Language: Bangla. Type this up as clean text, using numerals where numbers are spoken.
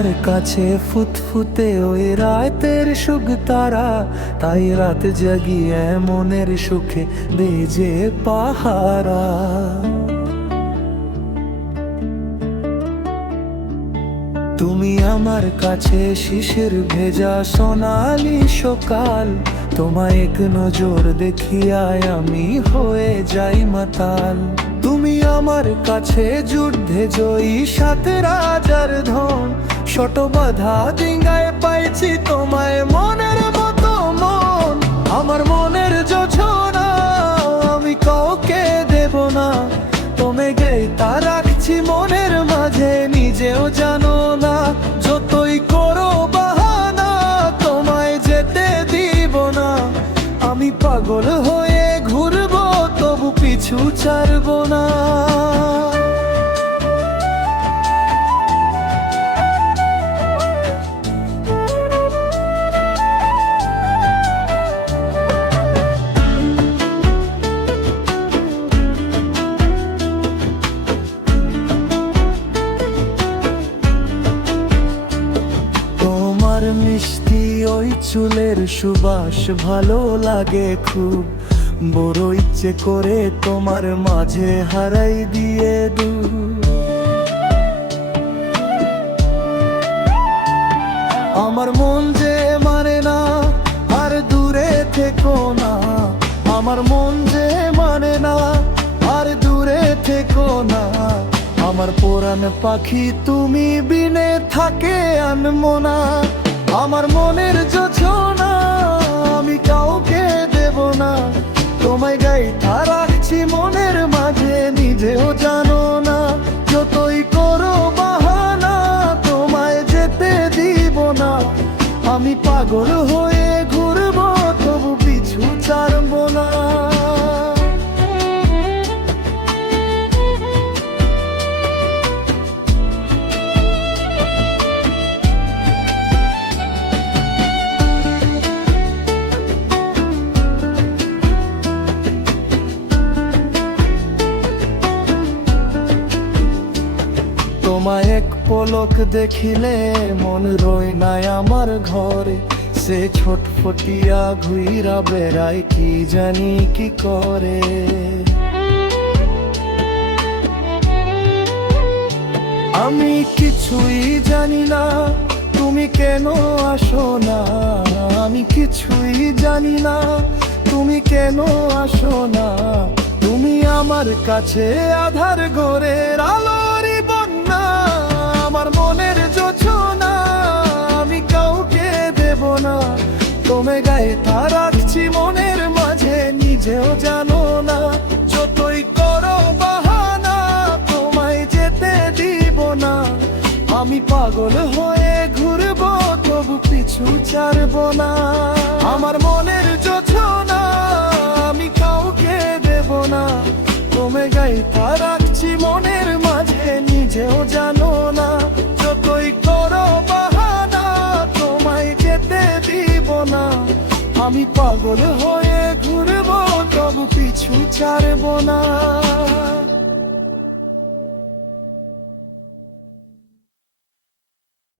আমার কাছে ফুটফুটে ওই রাতের সুখ তারা, তাই রাত জাগিয়ে মনের সুখে বেজে পাহারা। তুমি আমার কাছে শিশির ভেজা সোনালি সকাল, তোমায় এক নজর দেখিয়ায় আমি হয়ে যাই মাতাল। তুমি আমার কাছে যুদ্ধে জয়ী সাত রাজার ধন, শত বাধা ডিঙ্গায় পাইছি তোমায় মনের মতো মন। আমার মনের যোছনা আমি কাউকে দেব না, তুমি গেই তা রাখছি মনের মাঝে, নিজেও জানো না। যতই করো বাহানা তোমায় যেতে দিব না, আমি পাগল হয়ে ঘুরবো তবু পিছু ছাড়বো না। তোমার মিষ্টি ওই চুলের সুবাস ভালো লাগে খুব, বড় ইচ্ছে করে তোমার মাঝে হারাই দিয়ে দূর। আমার মন যে মানে না আর দূরে থেকো না, আমার মন যে মানে না আর দূরে থেকো না। আমার পুরান পাখি তুমি বিনে থাকে আনমনা, আমার মনের যোছনা আমি কাউকে দেব না, তোমায় গাইতা রাখছি মনের মাঝে, নিজেও জানো না। যতই করো বাহানা তোমায় যেতে দিব না, আমি পাগল হয়ে ঘুরবো তবু পিছু ছাড়বো না। তোমায় এক পলক দেখিলে মন রয় নাই আমার ঘরে, সে ছটফটিয়া ঘুইরা বেড়ায় কি জানি কি করে। আমি কিছুই জানি না তুমি কেন আসো না, আমি কিছুই জানি না তুমি কেন আসো না। তুমি আমার কাছে আধার ঘরের আলোরই বন্যা, আমার মনের যোছনা আমি কাউকে দেব না, তুমি গায়ে তা রাখছি মনের মাঝে, নিজেও জানো না। যতই করো বাহানা তোমায় যেতে দিব না, আমি পাগল হয়ে ঘুরবো তবু পিছু ছাড়বো না। আমার মনের যোছনা আমি কাউকে দেব না, তুমি গাইতা রাখছি মনের মাঝে, নিজেও জানো না। যতই করো বাহানা তোমায় যেতে দিব না, আমি পাগল হয়ে ঘুরবো তবু পিছু ছাড়বো না।